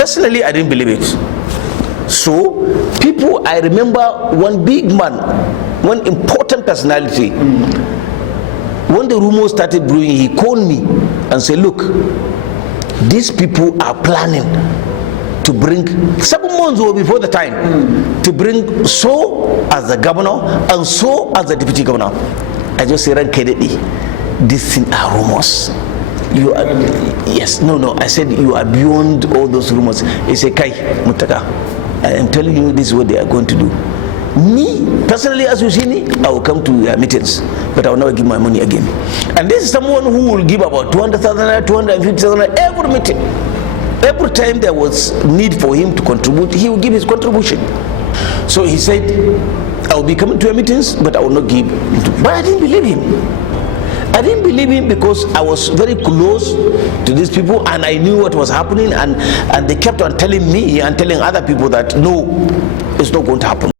Personally, I didn't believe it. So, people, I remember one big man, one important personality, when the rumors started brewing, he called me and said, look, these people are planning to bring 7 months before the time to bring so as the governor and so as the deputy governor. I just said, Kennedy, these things are rumors. You are, yes, no. I said you are beyond all those rumors. He said, Kai Muttaka, I am telling you this is what they are going to do. Me, personally, as you see me, I will come to their meetings, but I will never give my money again. And this is someone who will give about 200,000, 250,000 every meeting. Every time there was need for him to contribute, he will give his contribution. So he said, I will be coming to your meetings, but I will not give. But I didn't believe him. I didn't believe him because I was very close to these people and I knew what was happening, and they kept on telling me and telling other people that no, it's not going to happen.